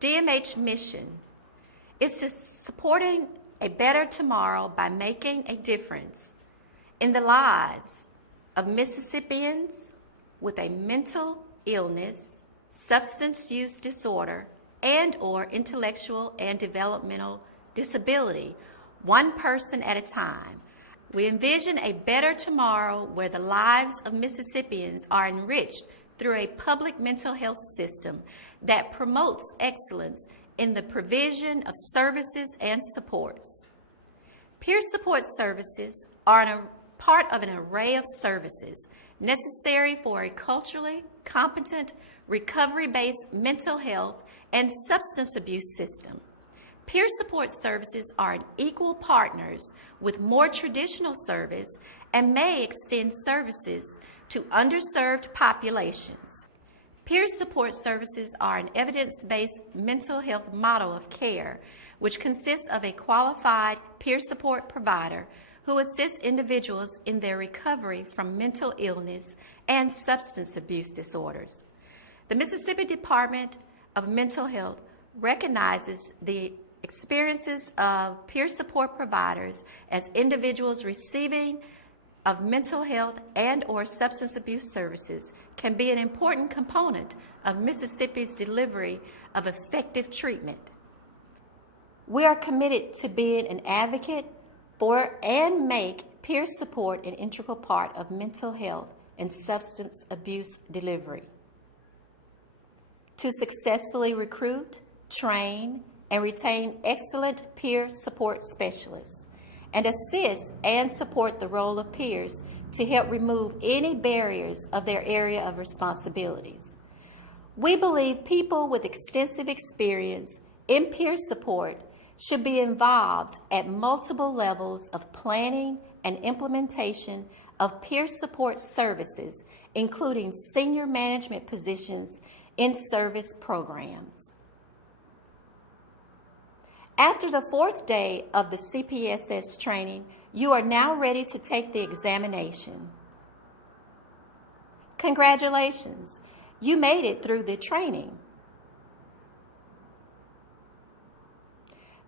DMH mission is to supporting a better tomorrow by making a difference in the lives of Mississippians with a mental illness, substance use disorder, and/or intellectual and developmental disability, one person at a time. We envision a better tomorrow where the lives of Mississippians are enriched through a public mental health system that promotes excellence in the provision of services and supports. Peer support services are a part of an array of services necessary for a culturally competent, recovery-based mental health and substance abuse system. Peer support services are equal partners with more traditional service and may extend services to underserved populations. Peer support services are an evidence-based mental health model of care, which consists of a qualified peer support provider who assists individuals in their recovery from mental illness and substance abuse disorders. The Mississippi Department of Mental Health recognizes the experiences of peer support providers as individuals receiving of mental health and/or substance abuse services can be an important component of Mississippi's delivery of effective treatment. We are committed to being an advocate for and make peer support an integral part of mental health and substance abuse delivery. To successfully recruit, train, and retain excellent peer support specialists, and assist and support the role of peers to help remove any barriers of their area of responsibilities. We believe people with extensive experience in peer support should be involved at multiple levels of planning and implementation of peer support services, including senior management positions in service programs. After the 4th day of the CPSS training, you are now ready to take the examination. Congratulations, you made it through the training.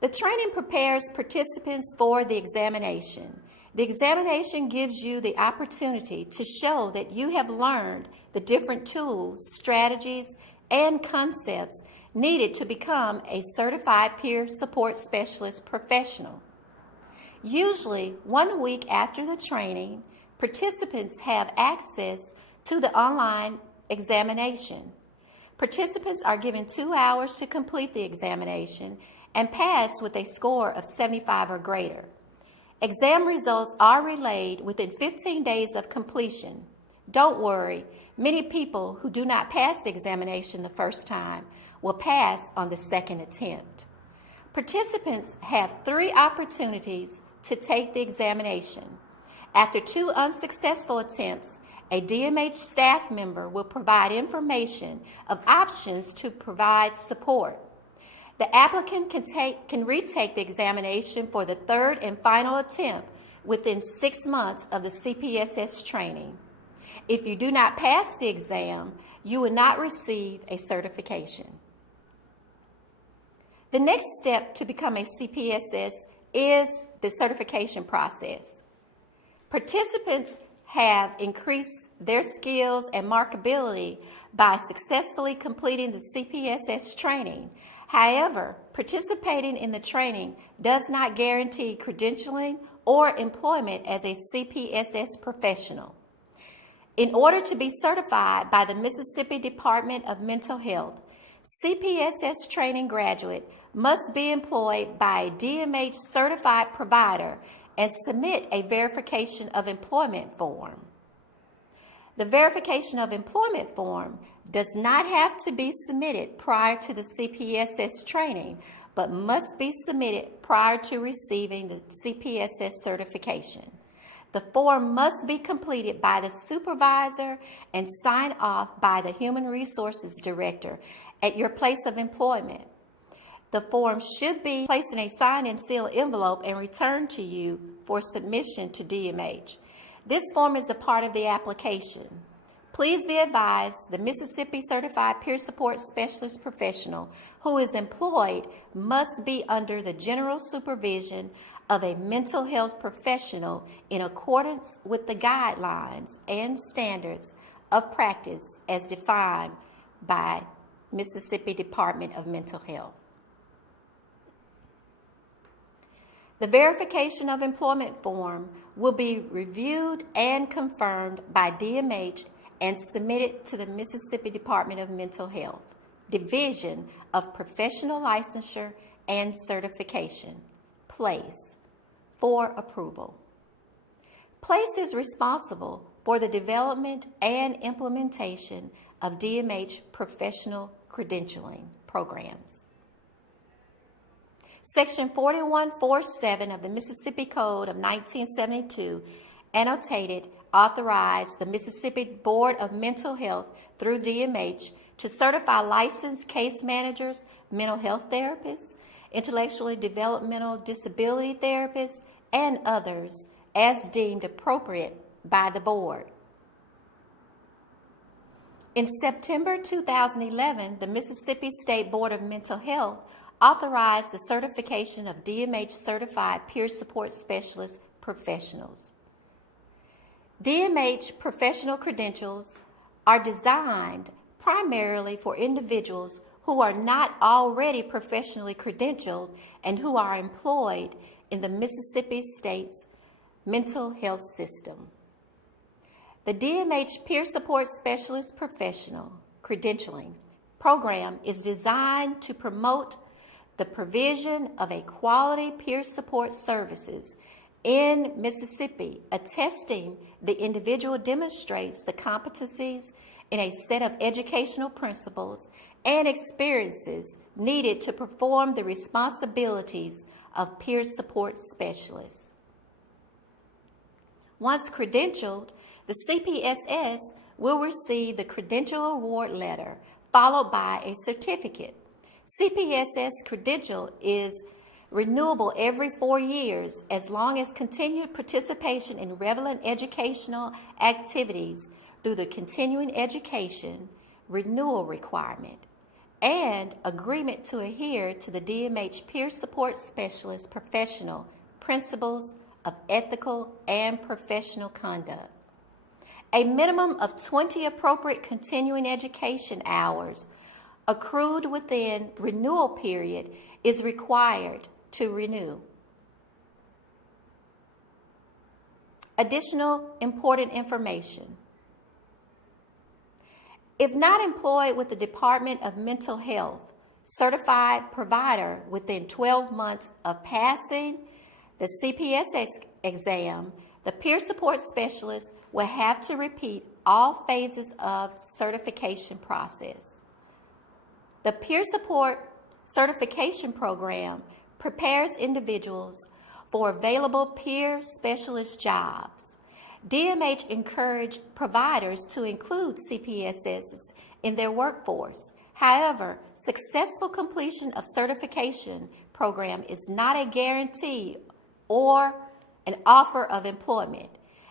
The training prepares participants for the examination. The examination gives you the opportunity to show that you have learned the different tools, strategies, and concepts needed to become a certified peer support specialist professional. Usually, 1 week after the training, participants have access to the online examination. Participants are given 2 hours to complete the examination and pass with a score of 75 or greater. Exam results are relayed within 15 days of completion. Don't worry, many people who do not pass the examination the first time will pass on the second attempt. Participants have 3 opportunities to take the examination. After 2 unsuccessful attempts, a DMH staff member will provide information of options to provide support. The applicant can retake the examination for the 3rd and final attempt within 6 months of the CPSS training. If you do not pass the exam, you will not receive a certification. The next step to become a CPSS is the certification process. Participants have increased their skills and markability by successfully completing the CPSS training. However, participating in the training does not guarantee credentialing or employment as a CPSS professional. In order to be certified by the Mississippi Department of Mental Health, CPSS training graduate must be employed by a DMH certified provider and submit a verification of employment form. The verification of employment form does not have to be submitted prior to the CPSS training, but must be submitted prior to receiving the CPSS certification. The form must be completed by the supervisor and signed off by the Human Resources Director at your place of employment. The form should be placed in a signed and sealed envelope and returned to you for submission to DMH. This form is a part of the application. Please be advised the Mississippi Certified Peer Support Specialist professional who is employed must be under the general supervision of a mental health professional in accordance with the guidelines and standards of practice as defined by Mississippi Department of Mental Health. The verification of employment form will be reviewed and confirmed by DMH and submitted to the Mississippi Department of Mental Health, Division of Professional Licensure and Certification, PLACE, for approval. PLACE is responsible for the development and implementation of DMH professional credentialing programs. Section 4147 of the Mississippi Code of 1972 annotated authorized the Mississippi Board of Mental Health through DMH to certify licensed case managers, mental health therapists, intellectually developmental disability therapists, and others as deemed appropriate by the board. In September 2011, the Mississippi State Board of Mental Health authorized the certification of DMH certified peer support specialist professionals. DMH professional credentials are designed primarily for individuals who are not already professionally credentialed and who are employed in the Mississippi State's mental health system. The DMH Peer Support Specialist Professional Credentialing Program is designed to promote the provision of a quality peer support services in Mississippi, attesting the individual demonstrates the competencies in a set of educational principles and experiences needed to perform the responsibilities of peer support specialists. Once credentialed, the CPSS will receive the Credential Award Letter, followed by a certificate. CPSS credential is renewable every 4 years as long as continued participation in relevant educational activities through the continuing education renewal requirement and agreement to adhere to the DMH Peer Support Specialist Professional Principles of Ethical and Professional Conduct. A minimum of 20 appropriate continuing education hours accrued within renewal period is required to renew. Additional important information. If not employed with the Department of Mental Health, certified provider within 12 months of passing the CPSS exam, the peer support specialist will have to repeat all phases of certification process. The peer support certification program prepares individuals for available peer specialist jobs. DMH encouraged providers to include CPSSs in their workforce. However, successful completion of certification program is not a guarantee or an offer of employment.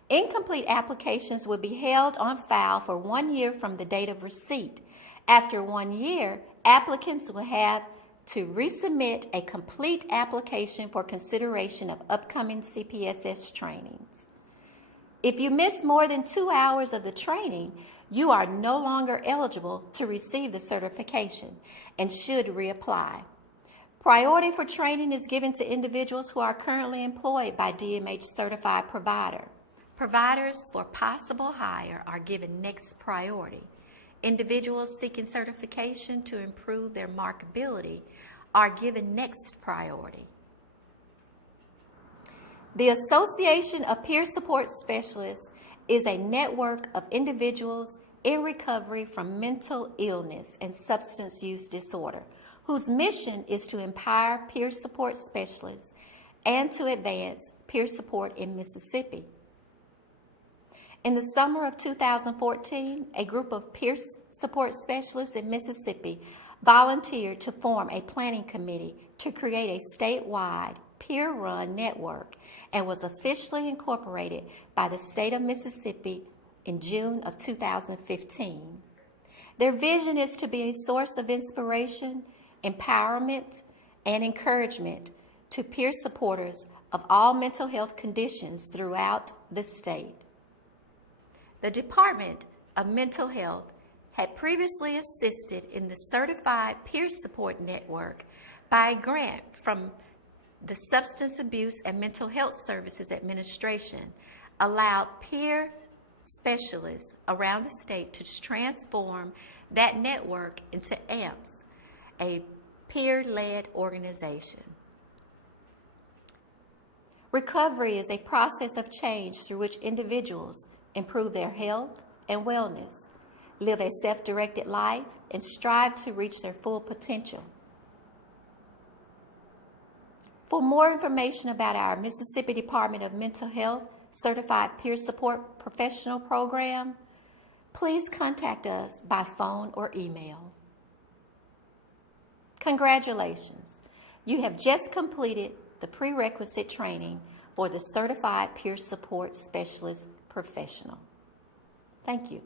Incomplete applications will be held on file for 1 year from the date of receipt. After 1 year, applicants will have to resubmit a complete application for consideration of upcoming CPSS trainings. If you miss more than 2 hours of the training, you are no longer eligible to receive the certification and should reapply. Priority for training is given to individuals who are currently employed by DMH certified provider. Providers for possible hire are given next priority. Individuals seeking certification to improve their marketability are given next priority. The Association of Peer Support Specialists is a network of individuals in recovery from mental illness and substance use disorder, whose mission is to empower peer support specialists and to advance peer support in Mississippi. In the summer of 2014, a group of peer support specialists in Mississippi volunteered to form a planning committee to create a statewide peer-run network and was officially incorporated by the state of Mississippi in June of 2015. Their vision is to be a source of inspiration, empowerment, and encouragement to peer supporters of all mental health conditions throughout the state. The Department of Mental Health had previously assisted in the Certified Peer Support Network by a grant from the Substance Abuse and Mental Health Services Administration, allowed peer specialists around the state to transform that network into AMPS, a peer-led organization. Recovery is a process of change through which individuals improve their health and wellness, live a self-directed life, and strive to reach their full potential. For more information about our Mississippi Department of Mental Health Certified Peer Support Professional Program, please contact us by phone or email. Congratulations! You have just completed the prerequisite training for the Certified Peer Support Specialist Professional. Thank you.